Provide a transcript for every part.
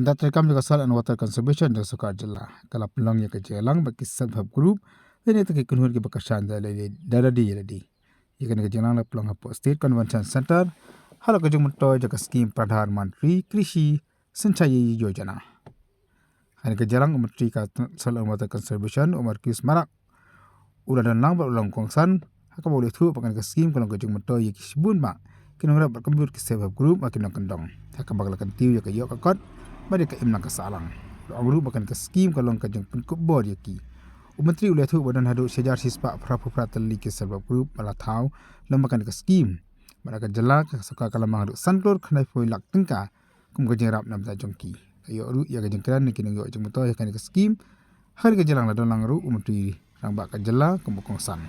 Kanta terekam juga soal and water conservation dan sukar jela. Kalau pelong ya kejelang bagi self-help group, ini tak kunhur ke bakasan dari daradi jadi. Ikan kejelang la pelong hapo State Convention Center, halo kejung mentoy jaga skim Pradhan Mantri Krishi Senchai Yojana. Hari kejelang Menteri Soil and Water Conservation Umar Kis Marak udah dan lang ulang kongsan haka boleh tu pakai ke skim kalau kejung mentoy ya kisbun mak kena ngara berkembur ke self-help group makin kendong. Haka bakal tiu ya ke yok akot mereka imna kesalang. Agru bahkan ke skim kalau kajeng penkub bor yaki. Menteri ulah tu badan hadu sejar sispa pra teli ke self-help group malah tahu lembakan ke skim. Mereka jelak suka kalau hadu sanklor kena foi lak tengka kum kajeng rap nam ta jongki. Ayo ru ya kajeng keran ni kini yo jeng beto ya kan ke skim. Hari kejelang la dolang ru menteri rang bak kajela kum bokongsan.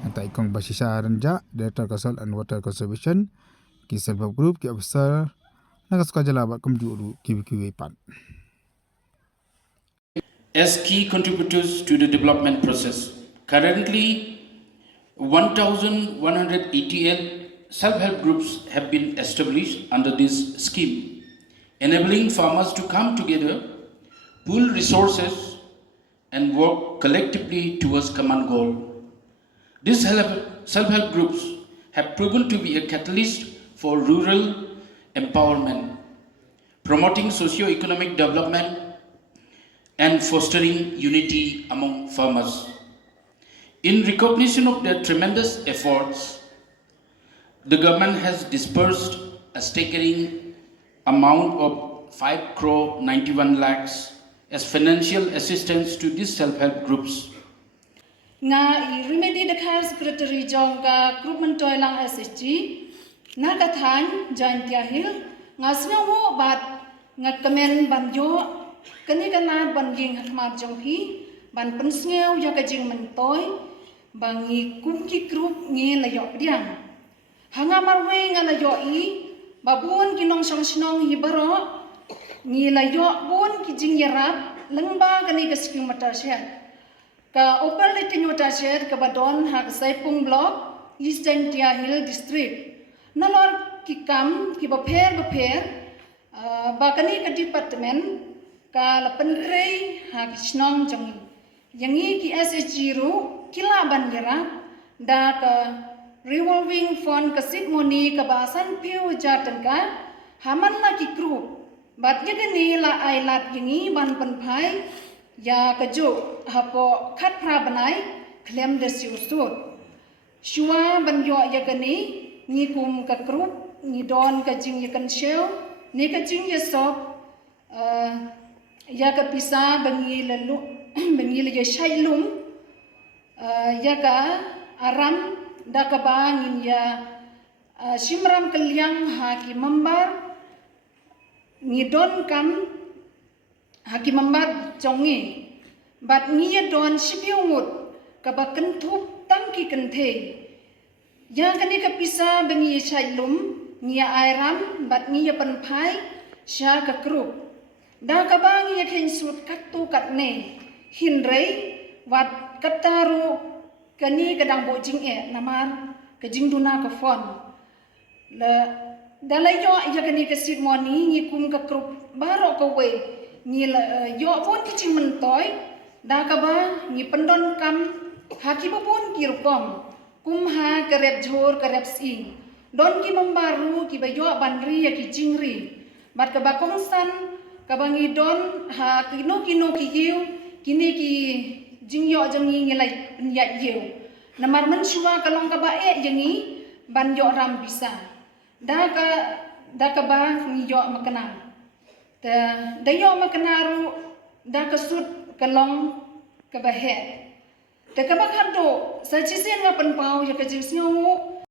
Antai kong basisa renja Director Soil and Water Conservation ki self-help group ki officer naga suka jela bak kum juru kiwi pan. As key contributors to the development process. Currently, 1,188 self-help groups have been established under this scheme, enabling farmers to come together, pool resources, and work collectively towards common goal. These self-help groups have proven to be a catalyst for rural empowerment, promoting socio-economic development and fostering unity among farmers. In recognition of their tremendous efforts, the government has disbursed a staggering amount of 5 crore 91 lakhs as financial assistance to these self-help groups. Nga remedy the car secretary jongga group mentoy lang SSG na kathan joint hil nga snyawo bat nga kemen banjo kani kana ban ying hakmar jonghi ban pensngeu ya kajing mentoy bangi kumki group ngi layo diang hanga marwe nga layo I babun kinong song hibaro ngi layo bun kijing yarap lengba kani kasking matasya ka operating watershed ka badon hak Saipung block Eastern Tia Hill district nalor ki kam ki baper bakani ka department ka lapan krei hak snong jong yangi ki SSG ru kila bandera da ka revolving fund ka sit money ka basan piu jatan ka haman la ki group bat yagani la ailat yangi ban panpai ya kejo hapo khat pra banai klem de siusut shua banyo yagani ni kum ka group ni don ka jing yakan shell ni ka jing yasop ya ka pisa bangi lalu bangi le shailum ya ka aram da ka bangin ya simram kelyang haki mambar ni don kam haki mambar jongi bat ngiya don sipiungut kabakan thup tangki kenthe ya kani kapisa bengi shailum ngiya airam bat ngiya panpai sha ka krup da kabangi ya khen sut katu katne hinrei wat kataru kani kadang bojing namar kajing duna ka fon la dalayo ya kani kasit moni ngi kum ka krup baro ka we ngi yo pun kicing mentoy da ka ba ngi pendon kam haki pun kirkom kum ha karep jhor karep sing don ki membaru ki bayo banri ya ki jingri bat ka ba kongsan ka ba ngi don ha kino ki yu kini ki jingyo jangi ngi lai ya yu namar mensuwa kalong ka ba jangi ban yo ram bisa da ka ba ngi yo makanang dayo makanaru da kasut kalong kabahe te kabak hado sa chisen nga panpau ya kajisnyo